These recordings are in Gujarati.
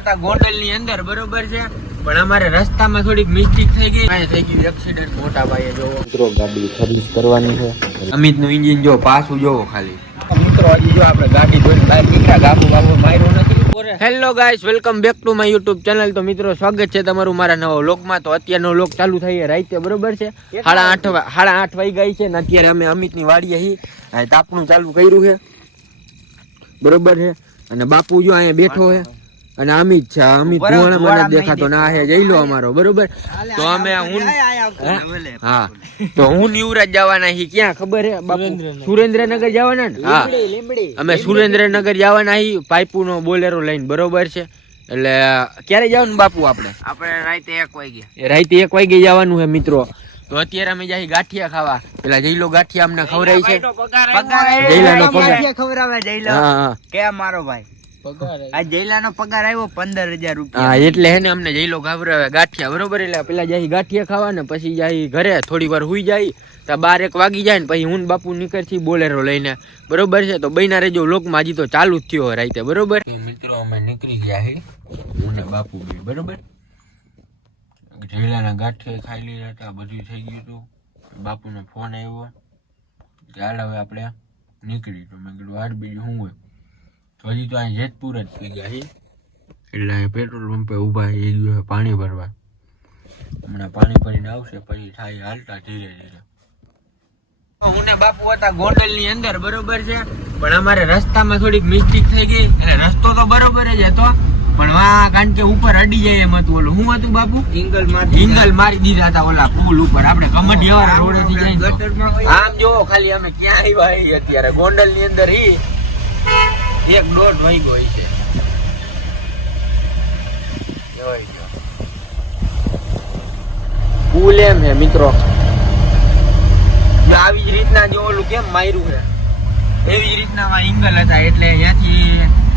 હતા ગોંડલ ની અંદર, બરોબર છે, પણ અમારે રસ્તામાં થોડીક મિસ્ટેક થઈ ગઈ, થઈ ગયું એક્સિડન્ટ મોટા ભાઈએ. જોવો મિત્રો, ગાડી સર્વિસ કરવાની છે. અમિત નું એન્જિન જો પાછું જોવો ખાલી. મિત્રો હજી જો આપણે ગાડી ધોઈને બહાર નીકળ્યા, ગાબુ માર્યું નથી. Hello guys, welcome back to my YouTube channel. તો મિત્રો સ્વાગત છે તમારું મારા નવા વ્લોગમાં. તો અત્યારનો વ્લોગ ચાલુ થાય રાતે, બરોબર છે, 8:30 વાગી ગઈ છે ને અત્યારે અમે અમિત ની વાડીએ હી તાપણું ચાલુ કર્યું છે, બરોબર છે. અને બાપુ જો અહીંયા બેઠો છે અને અમિત છે. અમિત મને દેખાતો ના હે જઈ લો અમારો, બરોબર. તો અમે હા, તો હું યુવરાજ જવાના હી. ક્યાં ખબર હે બાપુ? સુરેન્દ્રનગર જવાના ને? હા, અમે સુરેન્દ્રનગર જવાના હી પાઇપુ નો બોલેરો લઈને, બરોબર છે. એટલે ક્યારે જવાનું બાપુ? આપણે રાતે 1 વાગે જવાનું છે મિત્રો. તો અત્યારે અમે જાય ગાંઠિયા ખાવા. પેલા જઈલો ગાંઠિયા અમને ખવડાવી છે. જઈલાનો પગાર ખવડાવે. જઈલો કે મારો ભાઈ આ જઈલાનો પગાર આવ્યો 15,000 રૂપિયા. હા, એટલે હે ને અમને જઈલો ખવડાવે ગાંઠિયા, બરોબર. એટલે પેલા જાય ગાંઠિયા ખાવા ને પછી જાય ઘરે, થોડી વાર હુઈ જાય. તો 12-1 વાગી જાય ને પછી હું બાપુ નીકળથી બોલેરો લઈને, બરોબર છે. તો બઈના રેજો લોકમાં, હજી તો ચાલુ જ થયો રાતે, બરોબર. મિત્રો અમે નીકળી ગયા હે, હું ને બાપુ બી, બરોબર. જઈલાના ગાંઠિયા ખાઈ લીધા હતા, બધું થઈ ગયું હતું. બાપુનો ફોન આવ્યો કે હાલ હવે આપણે નીકળી. તો મેં કીધું હાલ બીજું શું હોય. તો હજી તો અહીં જેતપુર જ થઈ ગયા છે. એટલે અહીં પેટ્રોલ પંપે ઊભા એ ગયો પાણી ભરવા. હમણાં પાણી ભરીને આવશે પછી થાય હાલતા ધીરે ધીરે. હું ને બાપુ હતા ગોંડલ ની અંદર, બરોબર છે, પણ અમારે રસ્તામાં થોડીક મિસ્ટેક થઈ ગઈ. એટલે રસ્તો તો બરોબર જ હતો, પણ વા કારણ કે ઉપર અડી જાય એમ હતું. ઓલું શું હતું બાપુ? ઇંગલ મારી દીધા હતા ઓલા પુલ ઉપર. આપણે કમઢિયાવાળા રોડે થી જઈને આમ જો ખાલી અમે ક્યાં આવ્યા અત્યારે ગોંડલ ની અંદર હી 1:30 વાગ્યો છે. પુલ એમ હે મિત્રો, આવી જ રીતના જો ઓલું કેમ માર્યું છે એવી જ રીતના ઇંગલ હતા. એટલે ત્યાંથી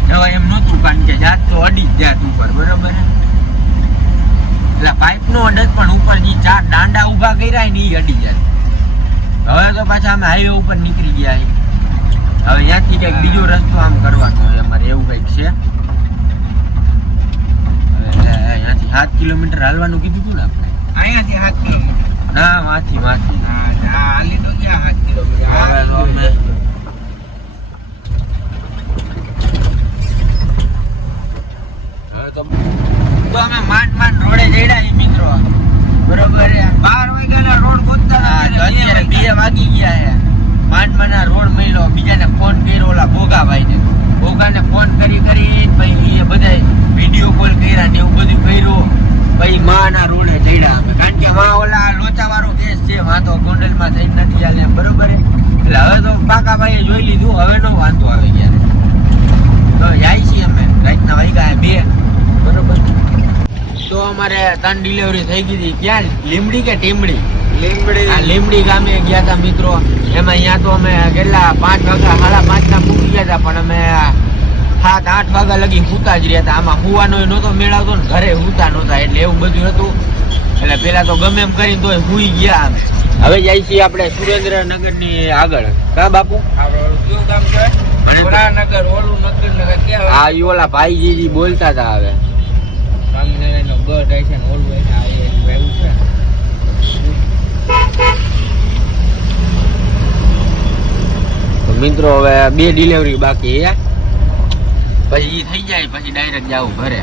જવા એમ નહોતું, કારણ કે જાત તો અડી જ જાત ઉપર, બરોબર. એટલે પાઇપ નો અડત પણ ઉપર જે 4 દાંડા ઉભા કર્યા ને એ અડી જાય. હવે તો પાછા અમે હાઈવે ઉપર નીકળી ગયા. હવે ત્યાંથી કઈક બીજો રસ્તો આમ કરવાનો હોય અમારે, એવું કઈક છે. ત્યાંથી 7 કિલોમીટર હાલવાનું કીધું હતું ને આપણે. અહીંયાથી 7 કિલોમીટર ના, માંથી હાલી તો ગયા 7 કિલોમીટર. તો અમે માંડ રોડે જઈડા મિત્રો, બરોબર. 12 વાગ્યાના રોડ ગોતતા અત્યારે 2 વાગી ગયા છે. માંડમાના રોડ મળ્યો. બીજાને ફોન કર્યો, ઓલા ભોગાભાઈને. ભોગાને ફોન કરી પછી એ બધા વિડીયો કોલ કર્યા ને એવું બધું કર્યું. પછી માના રોડે જઈડા અમે, કારણ કે માં ઓલા લોચા વાળો કેસ છે, માં તો ગોંડલમાં થઈ નથી ચાલે એમ, બરોબર. એટલે હવે તો કાકાભાઈએ જોઈ લીધું, હવે નો વાંધો આવે ક્યારે. તો જાય છીએ અમે રાતના વાગ્યા 2, બરોબર. તો અમારે 3 ડિલિવરી થઈ ગઈ હતી. ક્યાં? લીમડી કે ટીમડી? લીમડી ગામે ગયા હતા મિત્રો. એમાં અહીંયા તો અમે કેટલા 5 વાગ્યા 5:30 મૂકી ગયા હતા, પણ અમે 7-8 વાગ્યા લગી હુતા જ રહ્યા હતા. આમાં હુવાનો નહોતો મેળવતો ને ઘરે હુતા નહોતા, એટલે એવું બધું હતું. એટલે પેલા તો ગમે એમ કરીને તોય હુઈ ગયા અમે. હવે જાય છીએ આપણે સુરેન્દ્રનગર ની આગળ. કા બાપુ? હા, ઓલા ભાઈજી બોલતા હતા. હવે મિત્રો હવે 2 ડિલિવરી બાકી હે, પછી થઈ જાય પછી ડાયરેક્ટ જાવ ઘરે,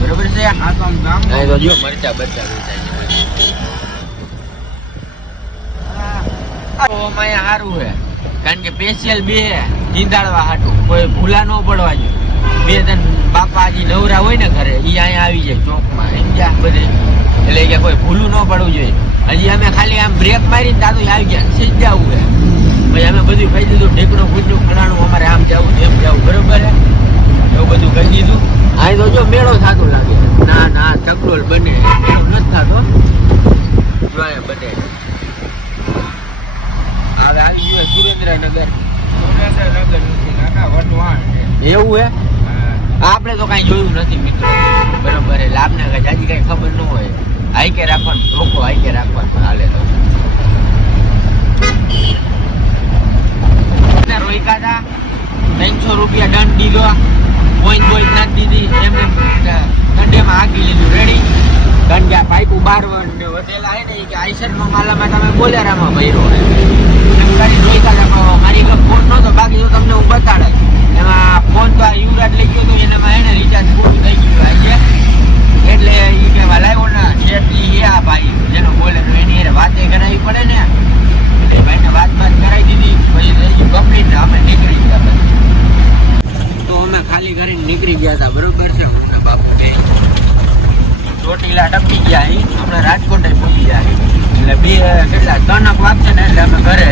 બરોબર છે. તો જો મરચા બરચા સારું છે, કારણ કે સ્પેશિયલ 2 જીંદાડવા હાટું, કોઈ ભૂલા ન પડવા જોઈએ. 2-3 બાપાજી નવરા હોય ને ઘરે, એ અહીંયા આવી જાય ચોકમાં સમજ્યા બધે. એટલે કે કોઈ ભૂલું ન પડવું જોઈએ. હજી અમે ખાલી આમ બ્રેક મારીને તાતું આવી ગયા સીધા જવું. પછી અમે બધું કહી દીધું, ઢેકણું ફૂટનું ફલાણું અમારે આમ જવું એમ જવું, બરોબર. એવું બધું કહી દીધું. આ તો જો મેળો થતો લાગે. ના ચકડોલ બને, મેળો નથી થતો, બને. હવે આવી ગયું સુરેન્દ્રનગર. એવું હે? આપણે તો કઈ જોયું નથી મિત્રો, બરોબર. એટલે આપને હજી કઈ ખબર ન હોય. હાઈકે રાખવાનું, લોકો હાઈકે રાખવાનું હાલે. તો રોક્યા હતા, 300 રૂપિયા દંડ દીધો. પોઈન્ટ નથી હાકી લીધું રેડી. કારણ કે આ પાઇપ બાર વધેલા હે ને કે આઈસરમાં માલામાં તમે બોલેરામાં ભર્યો હે એમ કરી જોઈ કાઢો. મારી ઘર ફોન નતો, બાકી તો તમને હું બતાડે. એમાં ફોન તો આ યુવરાજ લઈ ગયો તો એનામાં એને રિચાર્જ પૂરું થઈ ગયું આજે. એટલે એ કહેવા લાવ્યો ને શેઠી આ ભાઈ જેનો બોલે એની એને વાતે કરાવી પડે ને. એ ભાઈને વાત કરાવી દીધી, પછી થઈ ગયું કમ્પ્લીટ. અમે નીકળી ગયા પછી. તો અમે ખાલી કરીને નીકળી ગયા હતા, બરોબર છે. હું ને બાપુ બે ચોટીલા ટપકી ગયા અહીં, આપણે રાજકોટ પહોંચી ગયા એટલે બે કેટલા 3 વાગશે ને એટલે અમે ઘરે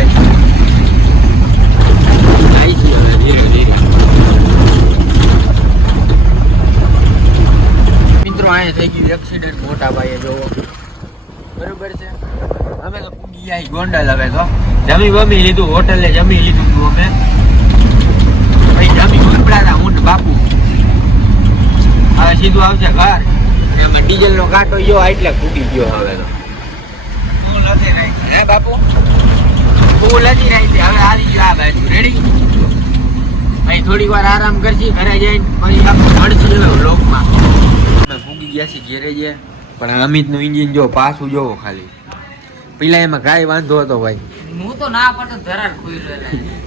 આવી છીએ હવે ધીરે ધીરે. મિત્રો અહીંયા થઈ ગયું એક્સિડન્ટ મોટા ભાઈએ જોવો, બરોબર છે. અમે તો પૂગી ગયા ગોંડલ. હવે તો જમી બમી લીધું, હોટલે જમી લીધું હતું અમે. પછી જમી ઉપડા હતા હું ને બાપુ. હવે સીધું આવશે ઘર. એમાં ડીઝલ નો કાંટો ગયો એટલે ફૂટી ગયો. હવે તો ફૂલ હતી રાઈ હે બાપુ, ફૂલ હતી રાઈ. હવે આવી ગયો આ બાજુ રેડી. ભાઈ થોડી વાર આરામ કરશી, ઘરે જઈને પછી આપણે મળશું વ્લોગમાં. અમે ફૂગી ગયા છીએ ઘેરે જે. પણ અમિત નું ઇન્જિન જો પાછું જોવો ખાલી. પેલા એમાં કાંઈ વાંધો હતો ભાઈ, હું તો ના પડતો ધરાર ખોઈલો.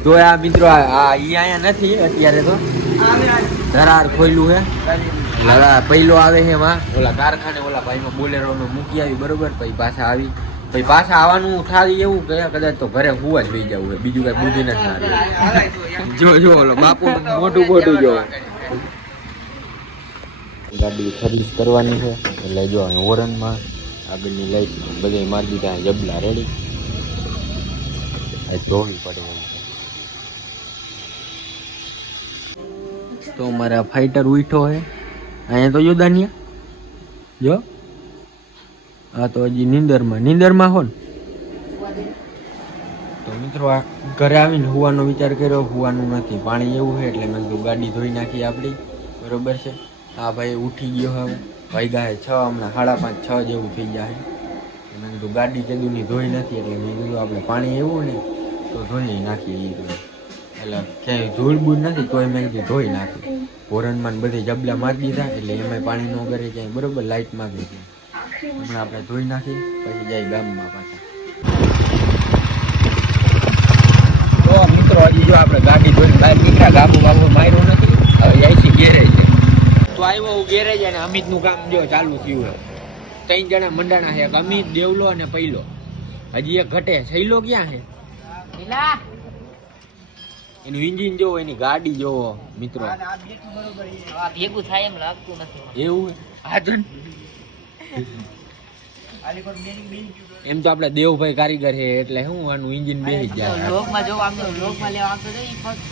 તો આ મિત્રો આ અહીંયા નથી અત્યારે, તો ધરાર ખોયલું હે. પહેલો આવે છે એમાં ઓલા કારખાને ઓલા ભાઈમાં બોલેરો મૂકી આવી, બરોબર. પછી પાછા આવી, પછી પાછા આવવાનું થાય એવું કે કદાચ તો ઘરે હુવા જ વહી જવું હોય, બીજું કઈ બુદ્ધિ નથી. જો જો ઓલો બાપુ મોટું મોટું જો ગાડી સર્વિસ કરવાની છે એટલે જો હોરનમાં આગળની લાઈટ બધે મારી દીધા જબલા રેડી. જોવી પડે એમ તો મારા ફાઈટર ઉઠો હે અહીંયા. તો જો દાનિયા જો હા તો હજી નીંદરમાં હો ને. તો મિત્રો આ ઘરે આવીને હુવાનો વિચાર કર્યો, હુવાનું નથી, પાણી એવું છે એટલે મેં કીધું ગાડી ધોઈ નાખી આપણી, બરોબર છે. હા ભાઈ ઉઠી ગયો હવે, વાગ્યા 6 હમણાં 5:30 6 જેવું થઈ જાય. મેં કીધું ગાડી કીધું ધોઈ નથી એટલે મેં કીધું આપણે પાણી એવું ને તો ધોઈ નાખીએ. એટલે ક્યાંય ધૂળ બૂળ નથી તોય મેં કીધું ધોઈ નાખી. હોરનમાં બધી જબલા મારી દીધા એટલે એમાંય પાણી ન કરે ક્યાંય, બરોબર. લાઇટ માગી હતી હમણાં આપણે ધોઈ નાખી પછી જાય ગામમાં પાછા. તો મિત્રો હજી જો આપણે ગાડી ધોઈને બહાર નીકળ્યા, ગાબુ માર્યો નથી. હવે જાય છે ગેરેજ. તો આવ્યો હું ગેરેજ અને અમિતનું કામ જો ચાલુ થયું હોય. 3 જણા મંડાણા છે, અમિત, દેવલો અને પૈલો. હજી એક ઘટે. સૈલો ક્યાં છે? એનું ઇન્જિન જોવો, એની ગાડી જોવો મિત્રો. ભેગું થાય એમ લાગતું નથી. એવું એમ તો આપડે દેવભાઈ કારીગર છે એટલે શું આનું ઇન્જિન બેસી જાય. લોકમાં જો આમ તો લોકમાં લેવા આમ તો જો ઈ ફક્ત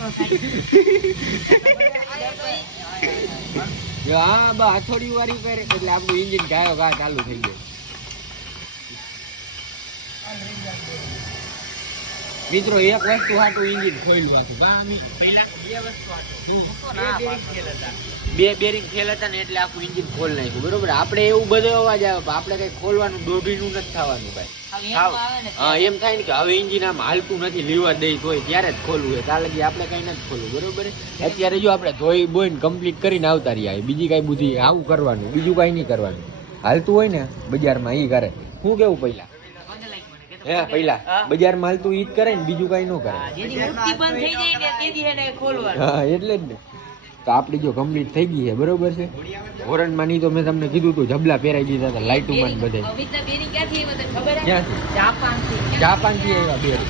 જો હા બા હથોડી વારી કરે એટલે આપણું ઇન્જિન ગાયો ગા ચાલુ થઈ જાય. મિત્રો એક વસ્તુ હાટું ઇન્જિન ખોયલું હતું. પહેલા 2 વસ્તુ હાટું બે બેરિંગ ફેલ હતા ને એટલે આખું ઇન્જિન ખોલ નાખ્યું, બરોબર. આપણે એવું બધો અવાજ આવે, આપણે કઈ ખોલવાનું દોઢીનું નથી થવાનું ભાઈ. હા એમ થાય ને કે હવે ઇન્જિન આમ હાલતું નથી, લીવર દઈ તોય ત્યારે જ ખોલવું હોય, ત્યાં લગી આપણે કઈ નથી ખોલવું, બરોબર. અત્યારે જો આપણે ધોઈ બોઈને કમ્પ્લીટ કરીને આવતા રહ્યા, બીજી કઈ બુદ્ધિ આવું કરવાનું, બીજું કઈ નહીં કરવાનું. હાલતું હોય ને બજારમાં ઈ કરે. શું કેવું પહેલા હે પહેલા બજારમાં હાલતું ઈ જ કરે ને, બીજું કઈ ન કરે. હા એટલે જ ને. તો આપડી જો કમ્પ્લીટ થઈ ગઈ છે, બરોબર છે. હોરનમાં ની તો મેં તમને કીધું તું જબલા પહેરાઈ દીધા હતા લાઈટુમાં બધે. જાપાન થી આવ્યા બેરિંગ.